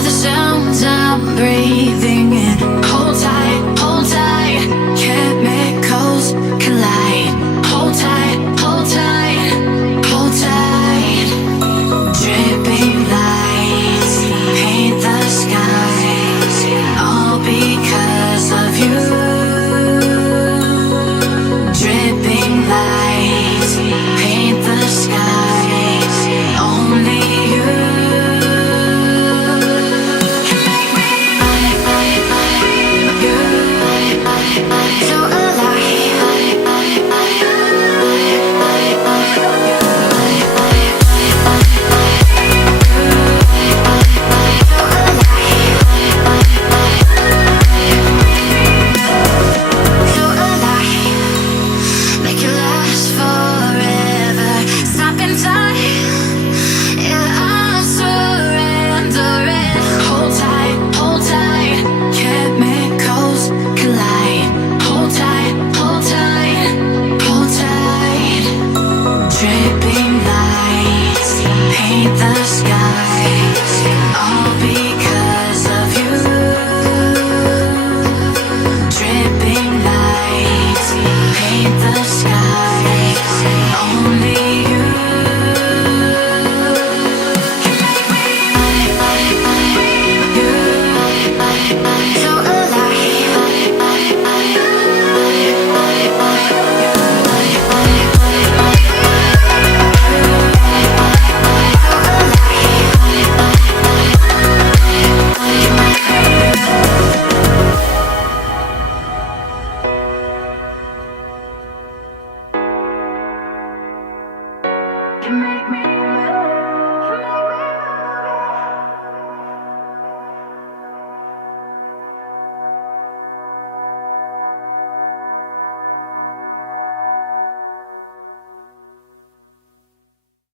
are the sounds I'm breathing in. Hold tight, chemicals collide. Hold tight, hold tight, hold tight. Dripping lights paint the skies, all because of you. Dripping lights paint the skies, only you. So make it last forever. Stop in time. Yeah, I'm surrendering. Hold tight, chemicals collide. Hold tight, hold tight, hold tight. Dripping lights paint the skies, all because of you. Dripping lights paint the skies, only you. So you make me